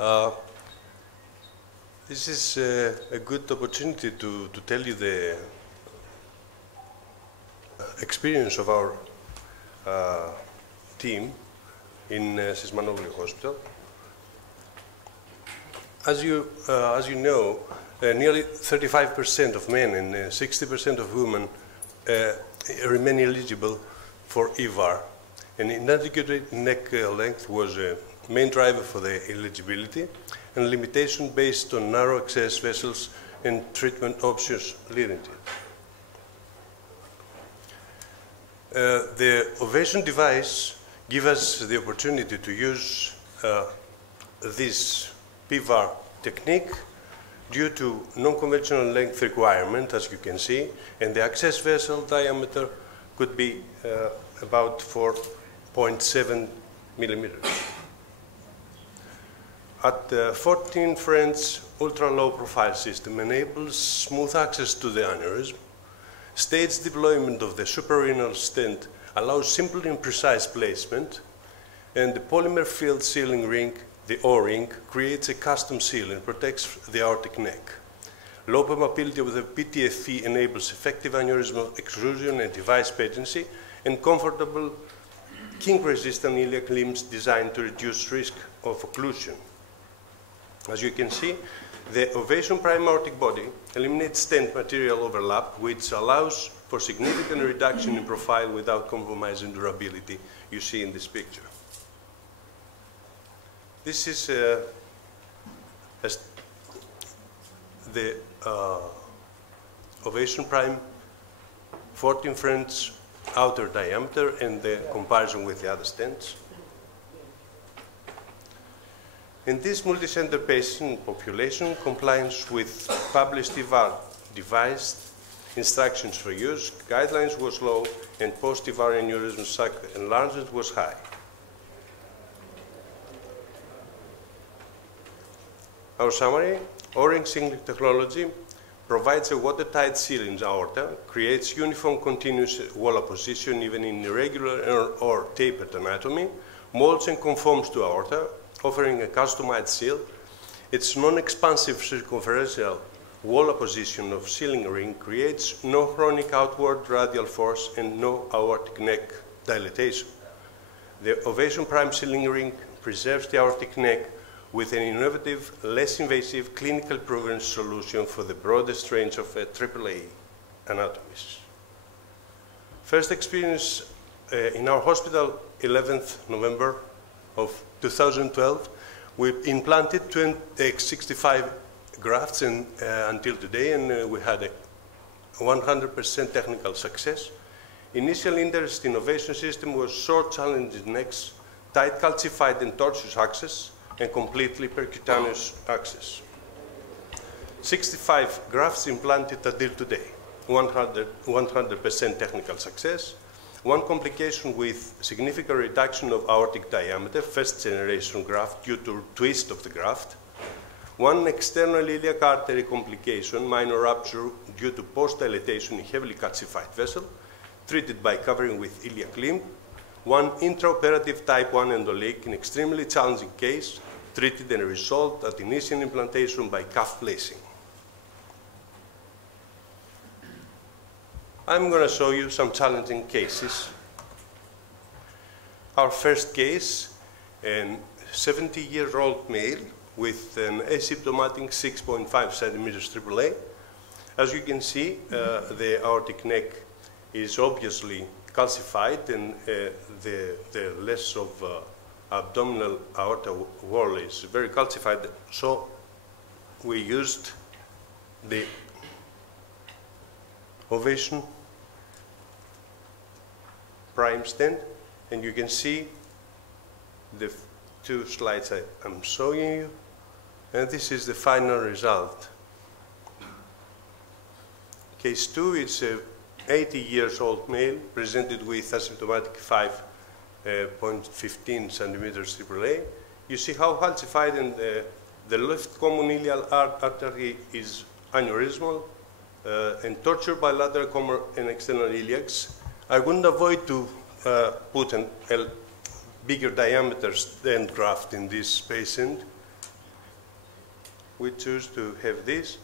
Uh, this is a good opportunity to tell you the experience of our team in Sismanovli Hospital. As you know, nearly 35% of men and 60% of women remain eligible for EVAR. And inadequate neck length was a main driver for the eligibility, and limitation based on narrow access vessels and treatment options leading to it. The Ovation device gives us the opportunity to use this PVAR technique due to non-conventional length requirement, as you can see, and the access vessel diameter could be about 4.7 millimeters. At 14 French ultra-low profile system enables smooth access to the aneurysm. Staged deployment of the suprarenal stent allows simple and precise placement, and the polymer filled sealing ring, the O-ring, creates a custom seal and protects the aortic neck. Low permeability of the PTFE enables effective aneurysmal extrusion and device patency, and comfortable kink-resistant iliac limbs designed to reduce risk of occlusion. As you can see, the Ovation prime aortic body eliminates stent material overlap, which allows for significant reduction in profile without compromising durability, you see in this picture. This is the Ovation prime 14 French outer diameter and the comparison with the other stents. In this multi-center patient population, compliance with published EVAR device instructions for use, guidelines was low, and post-EVAR aneurysm sac enlargement was high. Our summary: O-ring sealing technology provides a watertight seal in the aorta, creates uniform continuous wall apposition even in irregular or tapered anatomy, molds and conforms to aorta, offering a customized seal. Its non-expansive circumferential wall apposition of sealing ring creates no chronic outward radial force and no aortic neck dilatation. The Ovation prime sealing ring preserves the aortic neck with an innovative, less invasive, clinical proven solution for the broadest range of AAA anatomies. First experience in our hospital, 11th November of 2012, we implanted 65 grafts until today, and we had a 100% technical success. Initial interest in Ovation system was short challenged necks, tight calcified and tortuous access, and completely percutaneous access. 65 grafts implanted until today, 100% technical success. One complication with significant reduction of aortic diameter, first generation graft due to twist of the graft. One external iliac artery complication, minor rupture due to post-dilatation in heavily calcified vessel, treated by covering with iliac limb. One intraoperative type 1 endoleak in extremely challenging case, treated and resolved at initial implantation by cuff placing. I'm going to show you some challenging cases. Our first case, a 70-year-old male with an asymptomatic 6.5 centimeters AAA. As you can see, the aortic neck is obviously calcified, and the less of abdominal aorta wall is very calcified. So we used the Ovation prime stent, and you can see the two slides I'm showing you, and this is the final result. Case 2, it's a 80-year-old male presented with asymptomatic 5.15 centimeters AAA. You see how calcified, and the left common iliac artery is aneurysmal, and tortured bilateral common and external iliacs. I wouldn't avoid to put a bigger diameter stent graft in this patient. we choose to have this.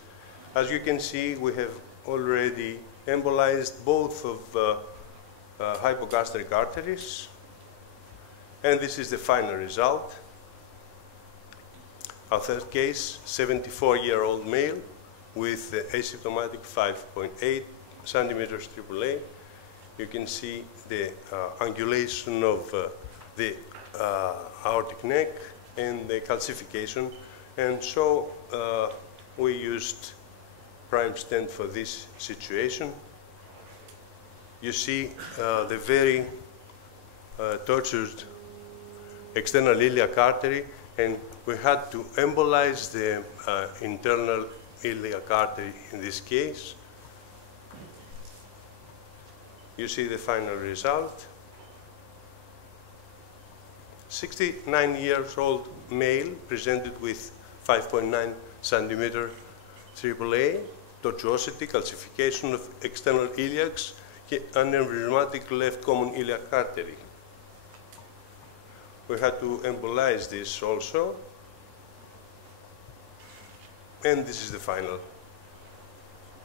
As you can see, we have already embolized both of hypogastric arteries, and this is the final result. Our third case, 74-year-old male with asymptomatic 5.8 centimeters AAA. You can see the angulation of the aortic neck and the calcification, and so we used prime stent for this situation. You see the very tortured external iliac artery, and we had to embolize the internal iliac artery in this case. You see the final result. 69-year-old male presented with 5.9 centimeter AAA, tortuosity, calcification of external iliacs, aneurysmatic left common iliac artery. We had to embolize this also. And this is the final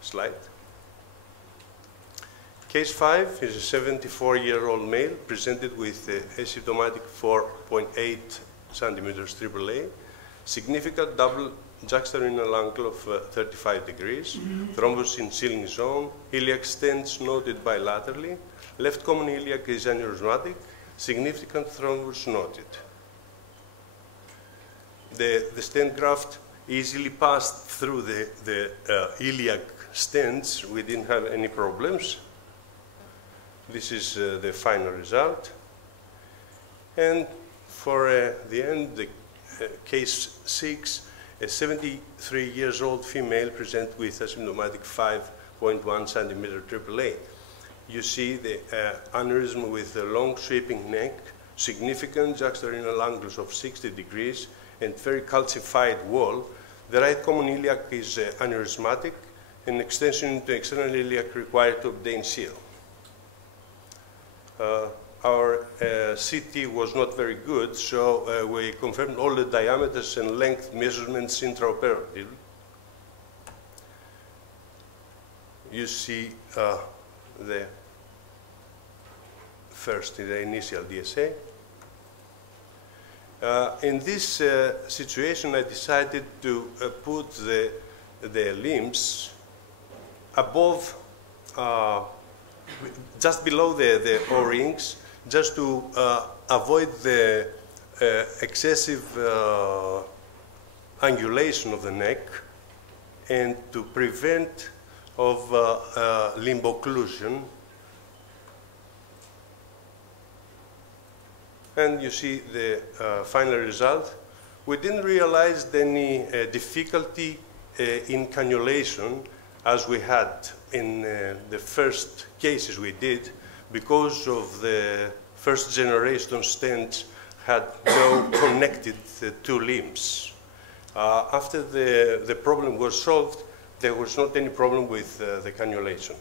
slide. Case 5 is a 74-year-old male presented with asymptomatic 4.8 centimeters AAA, significant double juxtarenal angle of 35 degrees, thrombus in ceiling zone, iliac stents noted bilaterally, left common iliac is aneurysmatic, significant thrombus noted. The stent graft easily passed through the iliac stents. We didn't have any problems. This is the final result. And for the end, the case 6, a 73-year-old female present with asymptomatic 5.1 centimeter AAA. You see the aneurysm with a long sweeping neck, significant juxtarenal angles of 60 degrees, and very calcified wall. The right common iliac is aneurysmatic, and extension into external iliac required to obtain seal. Our CT was not very good, so we confirmed all the diameters and length measurements intraoperatively. You see the first, the initial DSA. In this situation, I decided to put the limbs above, just below the O-rings, just to avoid the excessive angulation of the neck and to prevent of limb occlusion. And you see the final result. We didn't realize any difficulty in cannulation as we had in the first cases we did, because of the first generation stents had no connected two limbs. After the problem was solved, there was not any problem with the cannulation.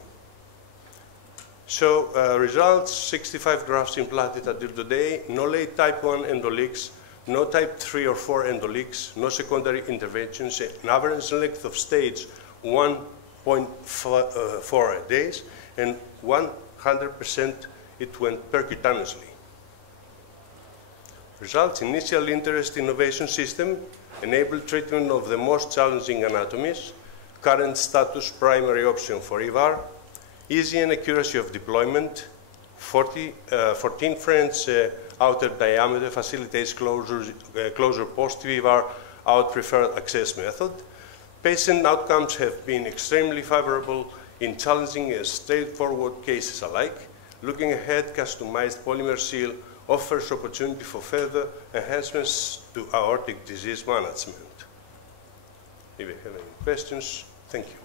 So results, 65 grafts implanted until today, no late type 1 endoleaks, no type 3 or 4 endoleaks, no secondary interventions, an average length of stage 1.4 days, and 100% it went percutaneously. Results, initial interest innovation system, enabled treatment of the most challenging anatomies, current status primary option for EVAR, easy and accuracy of deployment, 14 French outer diameter facilitates closure post-EVAR out preferred access method. Patient outcomes have been extremely favorable in challenging and straightforward cases alike. Looking ahead, customized polymer seal offers opportunity for further enhancements to aortic disease management. If you have any questions, thank you.